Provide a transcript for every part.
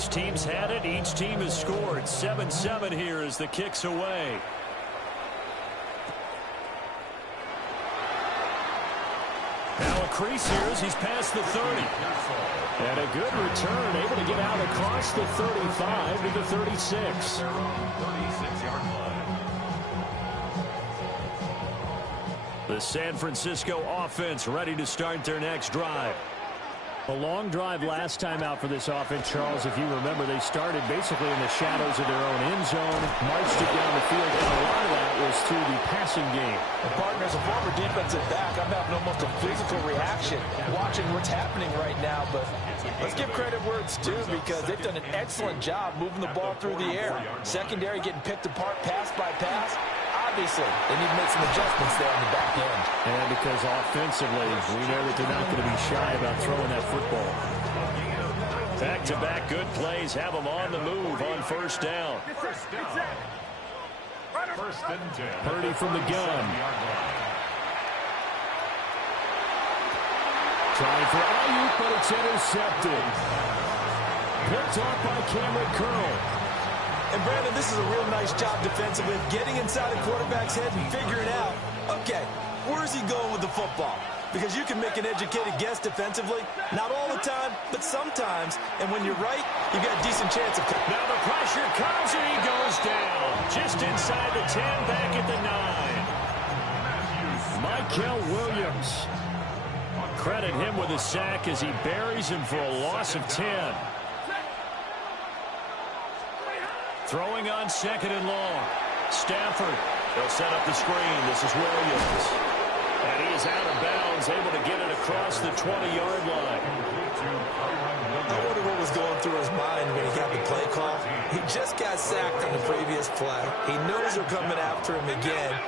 Each team's had it. Each team has scored. 7-7 here as the kick's away. Now a crease here as he's past the 30. And a good return, able to get out across the 35 to the 36. The San Francisco offense ready to start their next drive. A long drive last time out for this offense, Charles. If you remember, they started basically in the shadows of their own end zone, marched it down the field, and a lot of that was through the passing game. And partner, as a former defensive back, I'm having almost a physical reaction watching what's happening right now. But let's give credit where it's due, because they've done an excellent job moving the ball through the air. Secondary getting picked apart pass by pass. Obviously, they need to make some adjustments there on the back end. And because offensively, we know that they're not going to be shy about throwing that football. Back-to-back good plays have them on the move on first down. Purdy from the gun. Trying for Ayuk, but it's intercepted. Picked off by Cameron Curl. And Brandon, this is a real nice job defensively, getting inside the quarterback's head and figuring out, okay, where's he going with the football? Because you can make an educated guess defensively, not all the time, but sometimes. And when you're right, you've got a decent chance of... Now the pressure comes and he goes down. Just inside the 10, back at the 9. Michael Williams. Credit him with a sack as he buries him for a loss of 10. Throwing on second and long. Stafford. They'll set up the screen. This is Williams. And he is out of bounds, able to get it across the 20-yard line. I wonder what was going through his mind when he got the play call. He just got sacked on the previous play. He knows they're coming after him again.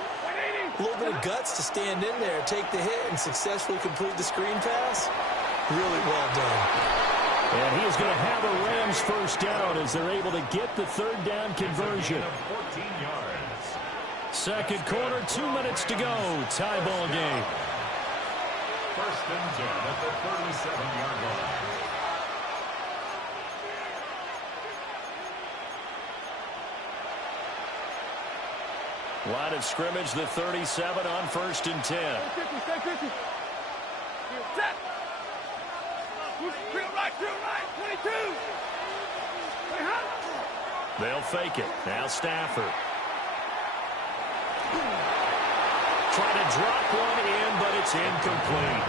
A little bit of guts to stand in there, take the hit, and successfully complete the screen pass. Really well done. And he is going to have a Rams first down as they're able to get the third down conversion. Second quarter, 2 minutes to go. Tie ball game. First and 10 at the 37-yard line. Line of scrimmage, the 37 on first and 10. They'll fake it. Now Stafford. Trying to drop one in, but it's incomplete.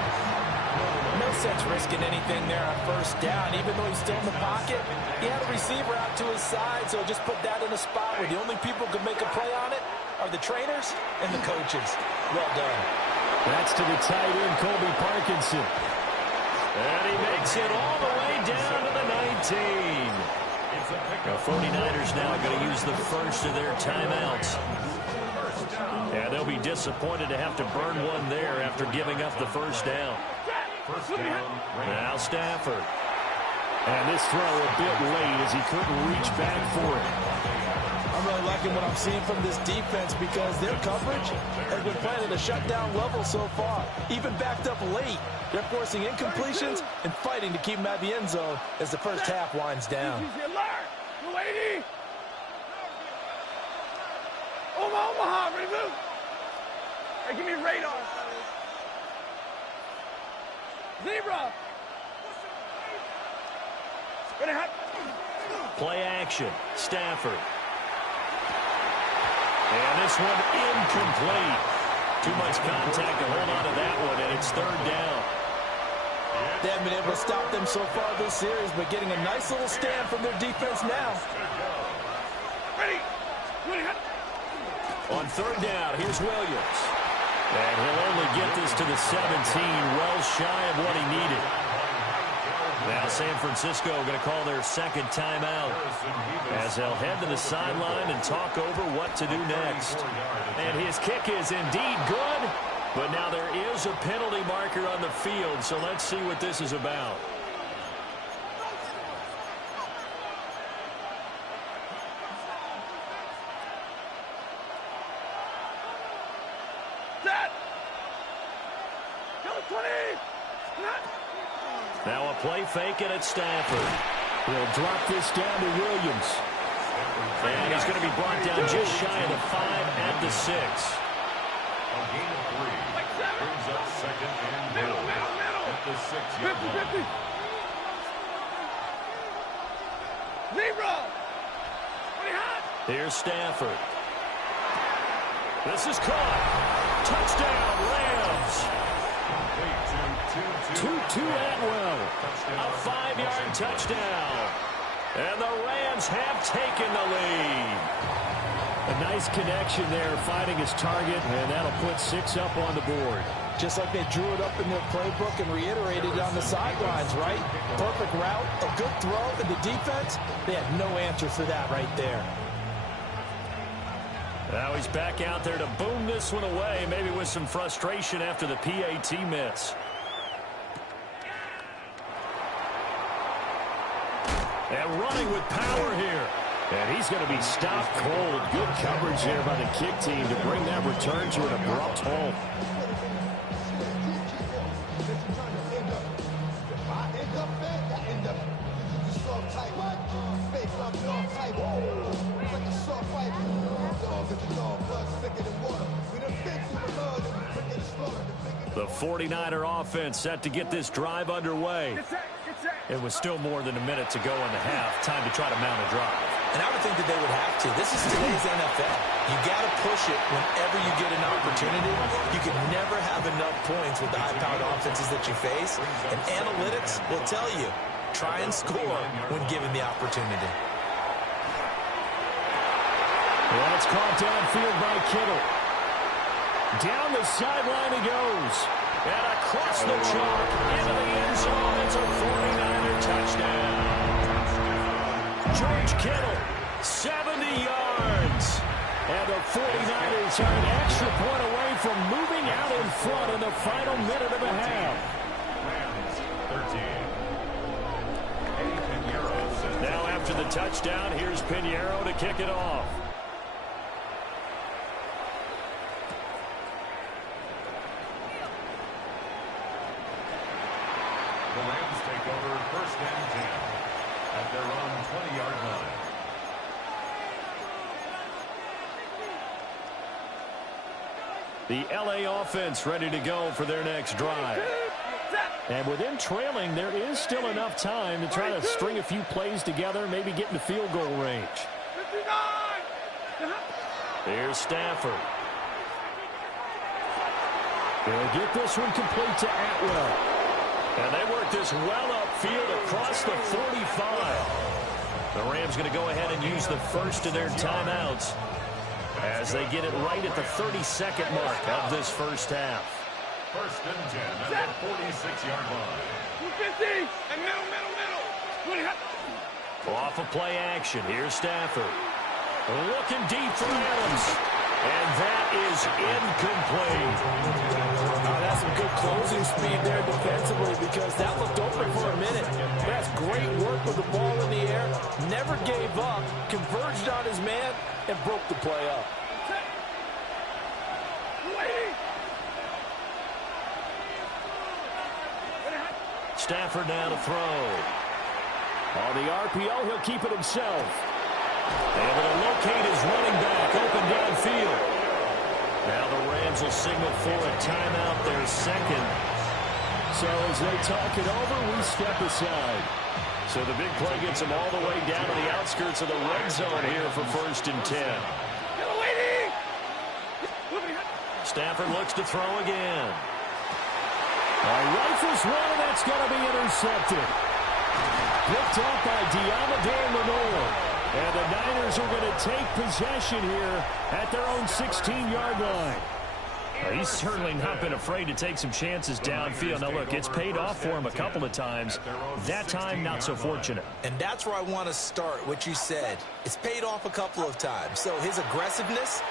No sense risking anything there on first down. Even though he's still in the pocket, he had a receiver out to his side, so just put that in a spot where the only people who can make a play on it are the trainers and the coaches. Well done. That's to the tight end, Colby Parkinson. And he makes it all the way down to the 19. The 49ers now going to use the first of their timeouts. And they'll be disappointed to have to burn one there after giving up the first down. Now Stafford. And this throw a bit late as he couldn't reach back for it. I'm really liking what I'm seeing from this defense because their coverage has been playing at a shutdown level so far. Even backed up late, they're forcing incompletions and fighting to keep them out of the end zone as the first half winds down. Omaha, ready to move. Hey, give me radar. Zebra. Play action. Stafford. And this one incomplete. Too much contact to hold on to that one, and it's third down. They haven't been able to stop them so far this series, but getting a nice little stand from their defense now. Ready. On third down, here's Williams. And he'll only get this to the 17, well shy of what he needed. Now San Francisco going to call their second timeout as they'll head to the sideline and talk over what to do next. And his kick is indeed good, but now there is a penalty marker on the field, so let's see what this is about. Now a play fake, and it's Stafford. He'll drop this down to Williams. And he's going to be brought down just shy of the 5 at the 6. A gain of 3 brings up second and goal at the 6-yard line. 0. Here's Stafford. This is caught. Touchdown, Rams. Tutu Atwell. A 5-yard touchdown. And the Rams have taken the lead. A nice connection there, finding his target, and that'll put 6 up on the board. Just like they drew it up in their playbook and reiterated it on the sidelines, right? Perfect route, a good throw, and the defense, they had no answer for that right there. Now he's back out there to boom this one away, maybe with some frustration after the PAT miss. And running with power here. And he's going to be stopped cold. Good coverage there by the kick team to bring that return to an abrupt halt. The 49er offense set to get this drive underway. It was still more than a minute to go in the half. Time to try to mount a drive. And I would think that they would have to. This is today's NFL. You got to push it whenever you get an opportunity. You can never have enough points with the high-powered offenses that you face. And analytics will tell you, try and score when given the opportunity. Well, it's caught downfield by Kittle. Down the sideline he goes. And across the chalk into the end zone. It's a 49er touchdown. George Kittle, 70 yards. And the 49ers are an extra point away from moving out in front in the final minute of the half. Rams 13. Now after the touchdown, here's Pinheiro to kick it off. The Rams take over first and 10 at their own 20-yard line. The LA offense ready to go for their next drive. And with them trailing, there is still enough time to try to string a few plays together, maybe get into field goal range. Here's Stafford. They'll get this one complete to Atwell. And they work this well upfield across the 45. The Rams going to go ahead and use the first of their timeouts as they get it right at the 32nd mark of this first half. First and 10 at the 46-yard line. 250 and middle. Off of play action. Here's Stafford. Looking deep for Adams. And that is incomplete. That's some good closing speed there defensively because that looked open for a minute. That's great work with the ball in the air. Never gave up, converged on his man, and broke the play up. Stafford now to throw. On the RPO, he'll keep it himself. Able to locate his running back open downfield. Now the Rams will signal for a timeout, their second. So as they talk it over, we step aside. So the big play gets them all the way down to the outskirts of the red zone here for first and 10. Stafford looks to throw again. Rifles one, and that's going to be intercepted. Picked up by Deommodore Lenoir. And the Niners are going to take possession here at their own 16-yard line. He's certainly not been afraid to take some chances downfield. Now, look, it's paid off for him a couple of times. That time, not so fortunate. And that's where I want to start, what you said. It's paid off a couple of times. So his aggressiveness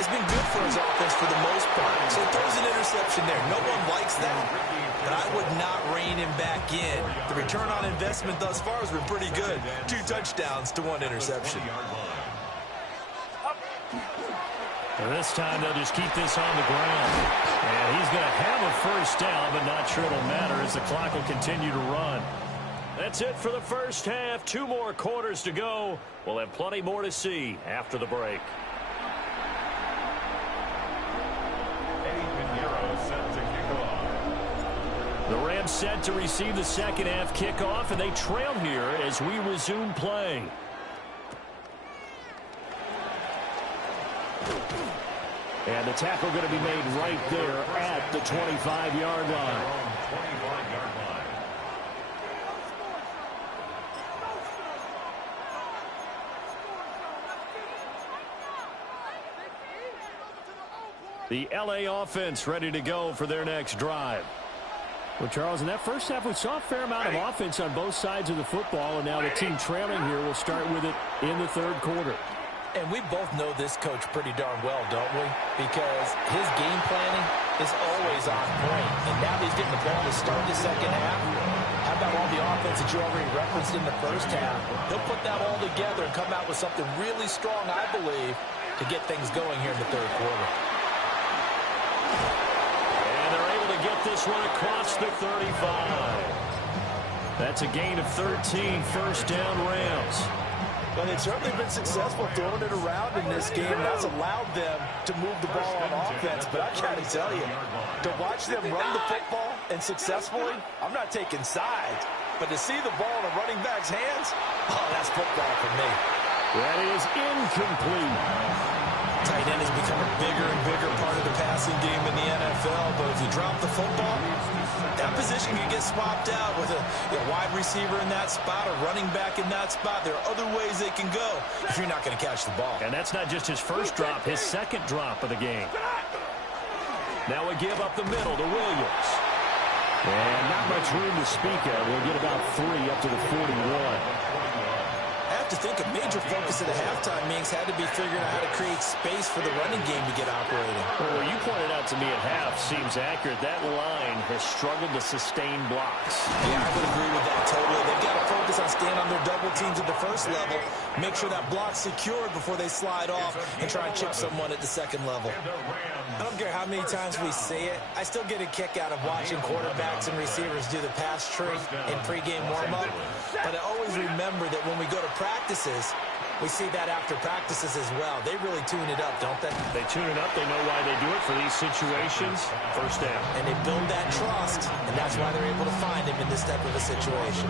has been good for his offense for the most part. So he throws an interception there. No one likes that, but I would not rein him back in. The return on investment thus far has been pretty good. 2 touchdowns to 1 interception. And this time they'll just keep this on the ground. And he's going to have a first down, but not sure it'll matter as the clock will continue to run. That's it for the first half. 2 more quarters to go. We'll have plenty more to see after the break. The Rams set to receive the second half kickoff, and they trail here as we resume play. And the tackle going to be made right there at the 25-yard line. The LA offense ready to go for their next drive. Well, Charles, in that first half, we saw a fair amount of offense on both sides of the football, and now the team trailing here will start with it in the third quarter. And we both know this coach pretty darn well, don't we? Because his game planning is always on point. And now that he's getting the ball to start the second half, how about all the offense that you already referenced in the first half? He'll put that all together and come out with something really strong, I believe, to get things going here in the third quarter. And they're able to get this one across the 35. That's a gain of 13, first down Rams. Well, they've certainly been successful throwing it around in this game. That's allowed them to move the ball on offense. But I got to tell you, to watch them run the football and successfully, I'm not taking sides. But to see the ball in a running back's hands, oh, that's football for me. That is incomplete. Tight end has become a bigger and bigger part of the passing game in the NFL. But if you drop the football, that position can get swapped out with a wide receiver in that spot, a running back in that spot. There are other ways they can go if you're not going to catch the ball. And that's not just his first drop, his second drop of the game. Now we give up the middle to Williams. And not much room to speak of. We'll get about 3 up to the 41. I have to think a major focus of the halftime meetings had to be figuring out how to create space for the running game to get operating. Well, you pointed out to me at half seems accurate. That line has struggled to sustain blocks. Yeah, I would agree with that totally. They've got to focus on staying on their double teams at the first level, make sure that block's secured before they slide off and try and chip someone at the second level. I don't care how many times we see it. I still get a kick out of watching quarterbacks and receivers do the pass tree in pregame warm-up. But I always remember that when we go to practices, we see that after practices as well. They really tune it up, don't they? They tune it up. They know why they do it for these situations. First down. And they build that trust, and that's why they're able to find him in this type of a situation.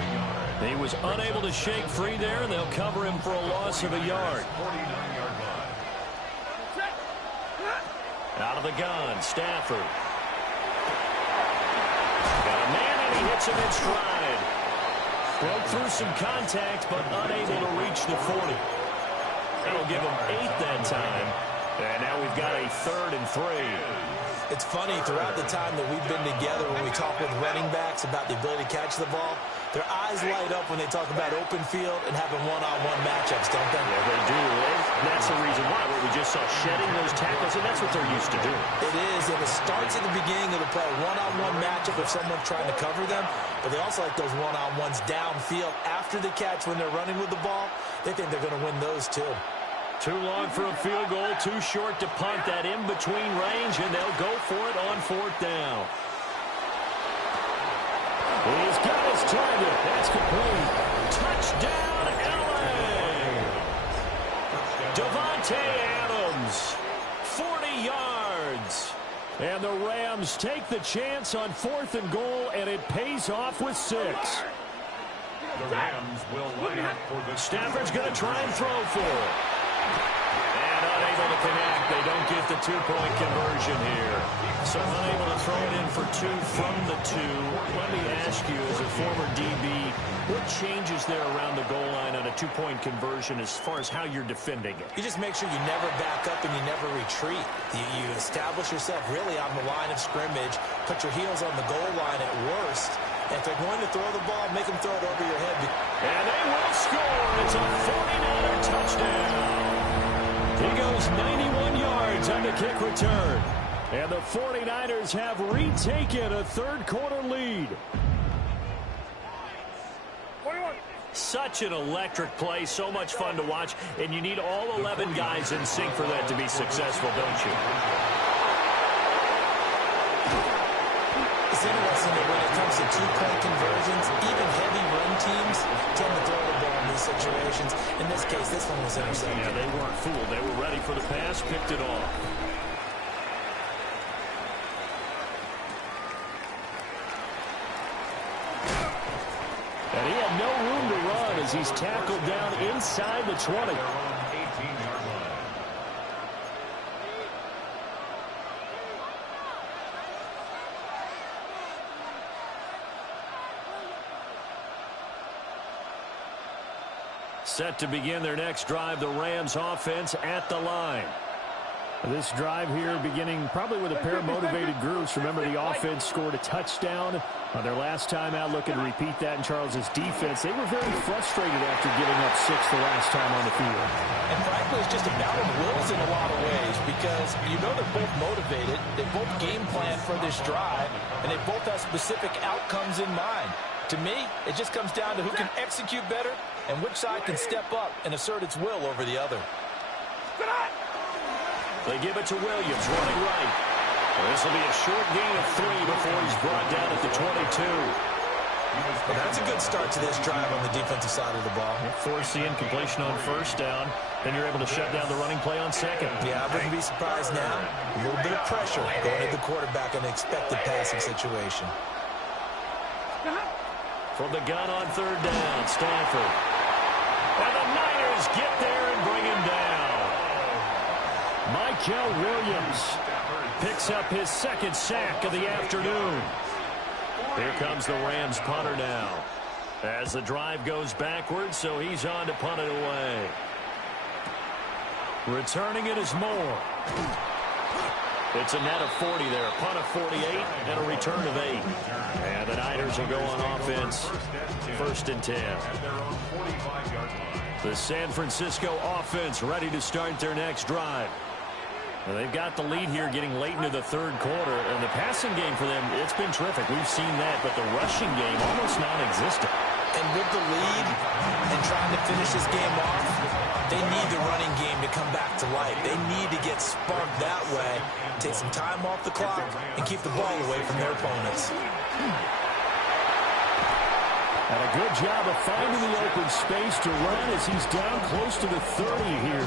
He was unable to shake free there, and they'll cover him for a loss of a yard. Out of the gun, Stafford. Got a man, and he hits him in stride. Broke through some contact, but unable to reach the 40. That'll give him 8 that time. And now we've got a 3rd and 3. It's funny, throughout the time that we've been together, when we talk with running backs about the ability to catch the ball, their eyes light up when they talk about open field and having one-on-one matchups, don't they? Yeah, they do. That's the reason why. We just saw shedding those tackles, and that's what they're used to doing. It is, and it starts at the beginning of the play, one-on-one matchup if someone's trying to cover them, but they also like those one-on-ones downfield after the catch when they're running with the ball. They think they're going to win those, too. Too long for a field goal, too short to punt that in-between range, and they'll go for it on 4th down. He's got his target. That's complete. Touchdown, LA! Davante Adams, 40 yards. And the Rams take the chance on 4th and goal, and it pays off with 6. The Rams will line up for the Stafford's going to try and throw for it. And unable to connect. They don't get the 2-point conversion here. So unable to throw it in for 2 from the 2. Let me ask you, as a former DB, what changes there around the goal line on a 2-point conversion as far as how you're defending it? You just make sure you never back up and you never retreat. You establish yourself really on the line of scrimmage, put your heels on the goal line at worst. And if they're going to throw the ball, make them throw it over your head. And they will score. It's a 49er touchdown. He goes 91 yards on the kick return. And the 49ers have retaken a third-quarter lead. Such an electric play, so much fun to watch, and you need all 11 guys in sync for that to be successful, don't you? It's interesting that when it comes to 2-point conversions, even heavy run teams tend to throw the ball in these situations. In this case, this one was intercepted. Yeah, they weren't fooled. They were ready for the pass, picked it off. And he had no room to run as he's tackled down inside the 20. Set to begin their next drive, the Rams offense at the line. This drive here beginning probably with a pair of motivated groups. Remember, the offense scored a touchdown on their last time out. Looking to repeat that in Charles's defense. They were very frustrated after giving up 6 the last time on the field. And frankly, it's just a battle of wills in a lot of ways because you know they're both motivated. They both game plan for this drive, and they both have specific outcomes in mind. To me, it just comes down to who can execute better and which side can step up and assert its will over the other. They give it to Williams, running right. This will be a short gain of 3 before he's brought down at the 22. Well, that's a good start to this drive on the defensive side of the ball. Force the incompletion on first down. Then you're able to shut down the running play on second. Yeah, I wouldn't be surprised now. A little bit of pressure going at the quarterback in an expected passing situation. From the gun on third down, Stanford. And the Niners get there and bring him down. Mykel Williams Picks up his second sack of the afternoon. Here comes the Rams punter now. As the drive goes backwards, so he's on to punt it away. Returning it is Moore. It's a net of 40 there. A punt of 48 and a return of 8. And the Niners will go on offense. 1st and 10. The San Francisco offense ready to start their next drive. Well, they've got the lead here getting late into the third quarter. And the passing game for them, it's been terrific. We've seen that. But the rushing game almost non-existent. And with the lead and trying to finish this game off, they need the running game to come back to life. They need to get sparked that way, take some time off the clock, and keep the ball away from their opponents. And a good job of finding the open space to run as he's down close to the 30 here.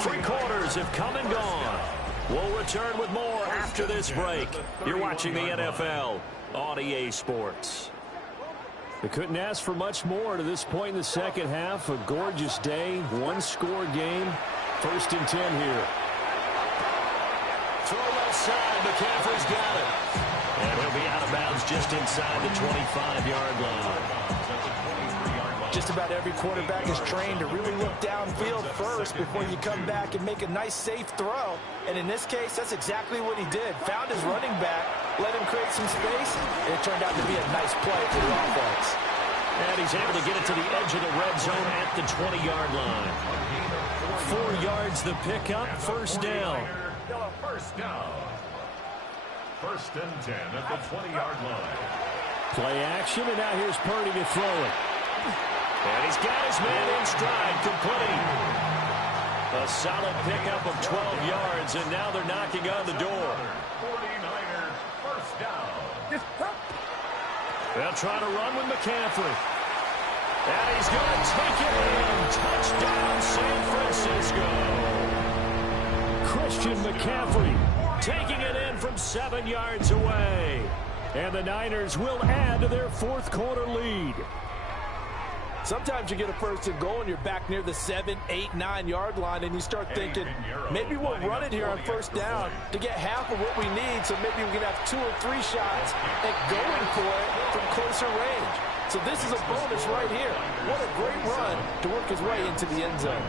3 quarters have come and gone. We'll return with more after this break. You're watching the NFL on EA Sports. They couldn't ask for much more to this point in the second half. A gorgeous day, 1-score game. 1st and 10 here. Throw left side. McCaffrey's got it. And he'll be out of bounds just inside the 25-yard line. Just about every quarterback is trained to really look downfield first before you come back and make a nice, safe throw. And in this case, that's exactly what he did. Found his running back, let him create some space, and it turned out to be a nice play for the offense. And he's able to get it to the edge of the red zone at the 20-yard line. 4 yards the pickup, 1st down. First down. 1st and 10 at the 20-yard line. Play action, and now here's Purdy to throw it. And he's got his man in stride, complete. A solid pickup of 12 yards, and now they're knocking on the door. 49ers, 1st down. They'll try to run with McCaffrey. And he's going to take it in. Touchdown, San Francisco. Christian McCaffrey taking it in from 7 yards away. And the Niners will add to their 4th quarter lead. Sometimes you get a 1st and goal and you're back near the 7, 8, 9-yard line and you start thinking, maybe we'll run it here on 1st down to get half of what we need so maybe we can have 2 or 3 shots at going for it from closer range. So this is a bonus right here. What a great run to work his way into the end zone.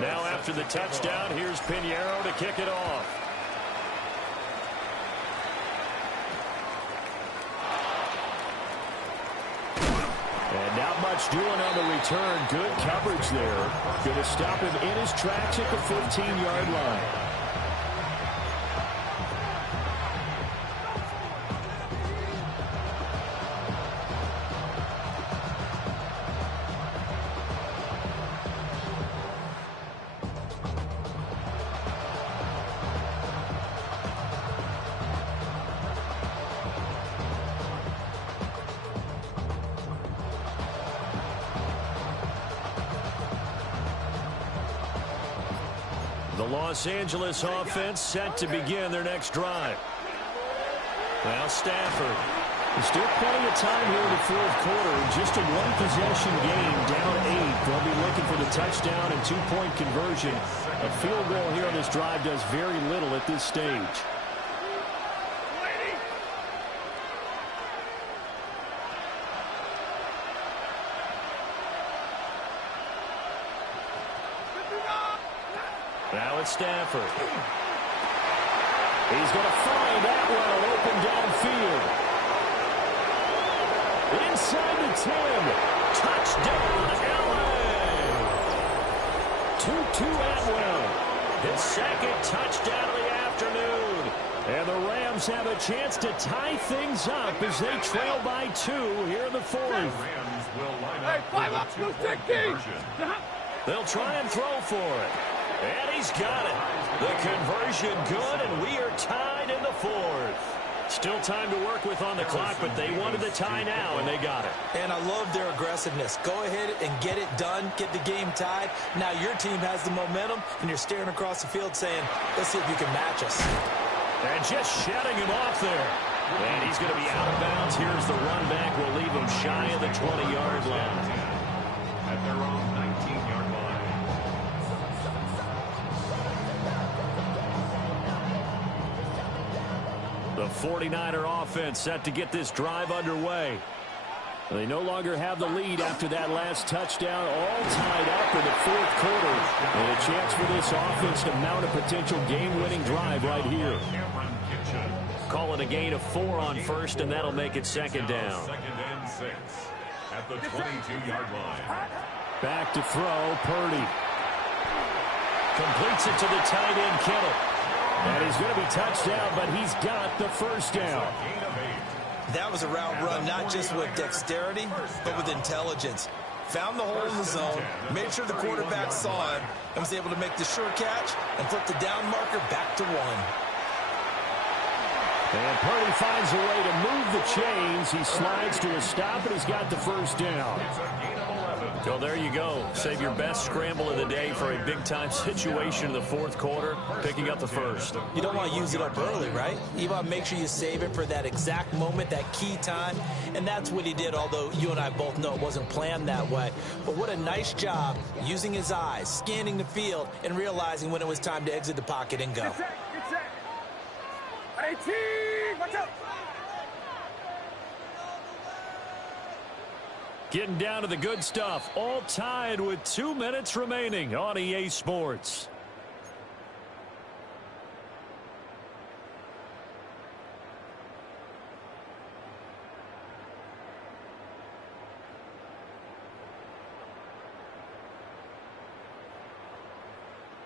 Now after the touchdown, here's Pinheiro to kick it off. And not much doing on the return. Good coverage there. Going to stop him in his tracks at the 15-yard line. Los Angeles offense set to begin their next drive. Now Stafford. There's still plenty of time here in the fourth quarter. Just a one-possession game, down 8. They'll be looking for the touchdown and two-point conversion. A field goal here on this drive does very little at this stage. Now it's Stafford. He's going to find Atwell open downfield. Inside the 10. Touchdown, L.A. 2-2 Atwell. His second touchdown of the afternoon. And the Rams have a chance to tie things up as they trail by 2 here in the fourth. Rams will line Hey, up 5 up, for blue the two-point 16. conversion. They'll try and throw for it. And he's got it. The conversion good, and we are tied in the fourth. Still time to work with on the clock, but they wanted the tie now, and they got it. And I love their aggressiveness. Go ahead and get it done. Get the game tied. Now your team has the momentum, and you're staring across the field saying, let's see if you can match us. And just shutting him off there. And he's going to be out of bounds. Here's the run back. We'll leave him shy of the 20-yard line. At their own 19-yard line. The 49er offense set to get this drive underway. They no longer have the lead after that last touchdown, all tied up in the fourth quarter. And a chance for this offense to mount a potential game-winning drive right here. Cameron Kitchen. Call it a gain of 4 on first, and that'll make it second down. Second and 6 at the 22-yard line. Back to throw, Purdy. Completes it to the tight end, Kittle. And he's going to be touched down, but he's got the first down. Gain of 8. That was a route run, not just with dexterity, but with intelligence. Found the hole in the zone, made sure the quarterback saw him, and was able to make the sure catch and flip the down marker back to 1. And Purdy finds a way to move the chains. He slides to a stop, and he's got the first down. It's a gain of 11. So there you go. Save your best scramble of the day for a big-time situation in the fourth quarter, picking up the first. You don't want to use it up early, right? You want to make sure you save it for that exact moment, that key time, and that's what he did, although you and I both know it wasn't planned that way. But what a nice job using his eyes, scanning the field, and realizing when it was time to exit the pocket and go. Get set. 18, watch out. Getting down to the good stuff, all tied with 2 minutes remaining on EA Sports.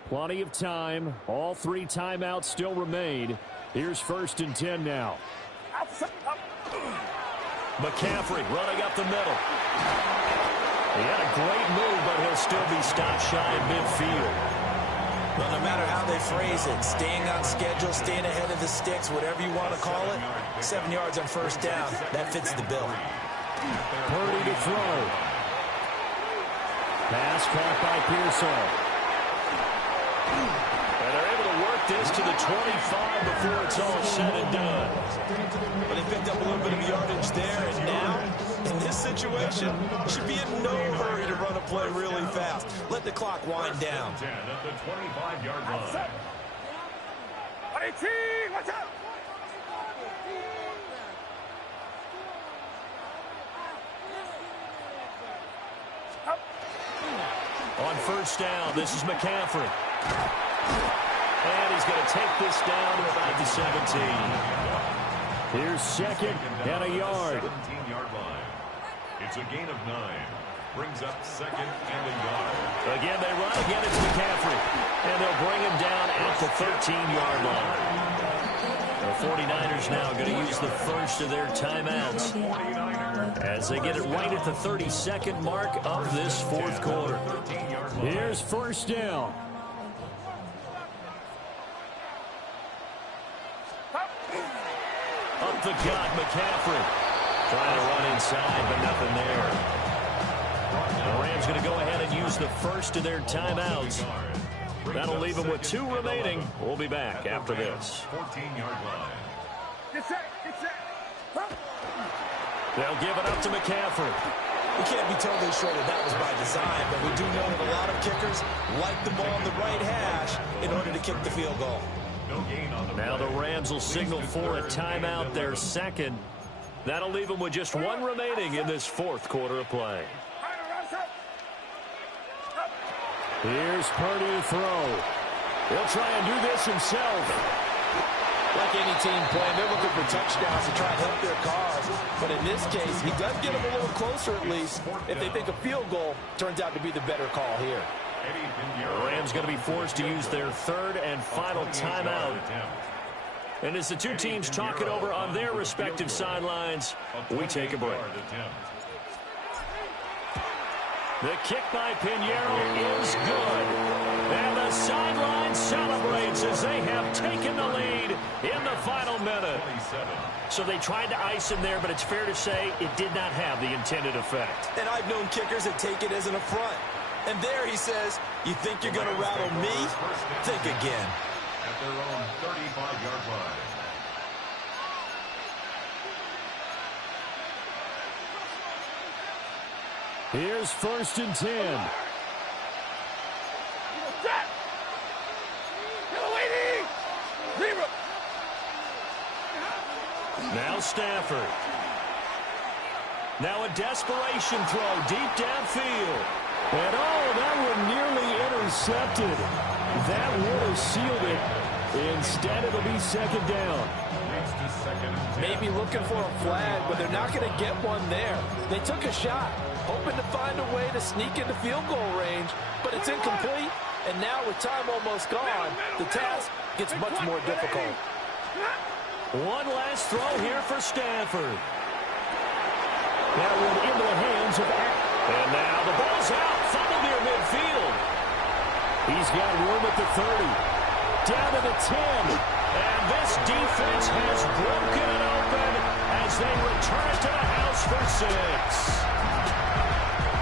Plenty of time. All 3 timeouts still remain. Here's 1st and 10 now. McCaffrey running up the middle. He had a great move, but he'll still be stopped shy of midfield. Well, no matter how they phrase it, staying on schedule, staying ahead of the sticks, whatever you want to call it, 7 yards on first down, that fits the bill. Purdy to throw. Pass caught by Pearsall. And they're able to work this to the 25 before it's all said and done. But they picked up a little bit of yardage there, and now, in this situation, should be in no hurry to run a play really fast. Let the clock wind down. 10 at the 25-yard line. 18, watch out. On first down, this is McCaffrey. And he's going to take this down to about the 17. Here's 2nd and a yard. 17-yard line. It's a gain of 9. Brings up 2nd and a yard. Again, they run. Again, it's McCaffrey. And they'll bring him down at the 13-yard line. The 49ers now going to use the first of their timeouts as they get it right at the 32nd mark of this fourth quarter. Here's 1st down. Up the gut, McCaffrey. Trying to run inside, but nothing there. The Rams going to go ahead and use the first of their timeouts. That'll leave them with 2 remaining. We'll be back after this. 14-yard line. Get set. Get set. They'll give it up to McCaffrey. We can't be totally sure that was by design, but we do know that a lot of kickers like the ball on the right hash in order to kick the field goal. No gain on the Now the Rams will signal for a timeout, their second. That'll leave them with just 1 remaining in this 4th quarter of play. Here's Purdy to throw. He'll try and do this himself. Like any team playing, they're looking for touchdowns to try and help their cause. But in this case, he does get them a little closer at least if they think a field goal turns out to be the better call here. The Rams going to be forced to use their 3rd and final timeout. And as the 2 teams talk it over on their respective sidelines, we take a break. The kick by Pinheiro is good. And the sideline celebrates as they have taken the lead in the final minute. So they tried to ice him there, but it's fair to say it did not have the intended effect. And I've known kickers that take it as an affront. And there he says, you think you're going to rattle me? Think again. At their own 35-yard line. Here's 1st and 10. Now Stafford. Now a desperation throw deep downfield. And that one nearly intercepted. That would have sealed it. Instead, it'll be 2nd down. Maybe looking for a flag, but they're not going to get one there. They took a shot, hoping to find a way to sneak into field goal range, but it's incomplete. And now with time almost gone, the task gets much more difficult. One last throw here for Stafford. That one into the hands of And now the ball's out. Fumble near midfield. He's got room at the 30. Down to the 10. And this defense has broken it open as they return it to the house for 6.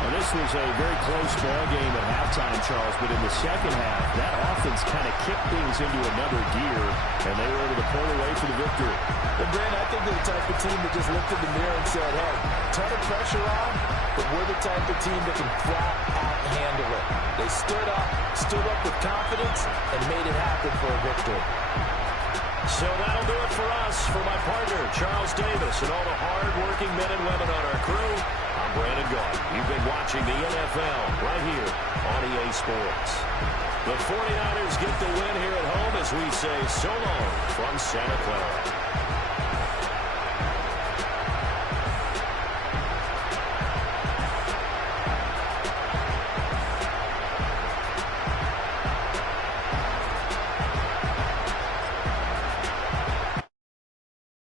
Well, this was a very close ball game at halftime, Charles, but in the second half, that offense kind of kicked things into another gear, and they were able to pull away for the victory. Well, Brandon, I think they're the type of team that just looked in the mirror and said, hey, ton of pressure on, but we're the type of team that can flat out handle it. They stood up with confidence, and made it happen for a victory. So that'll do it for us. For my partner, Charles Davis, and all the hard-working men and women on our crew, I'm Brandon Gaudin. You've been watching the NFL right here on EA Sports. The 49ers get the win here at home as we say so long from Santa Clara.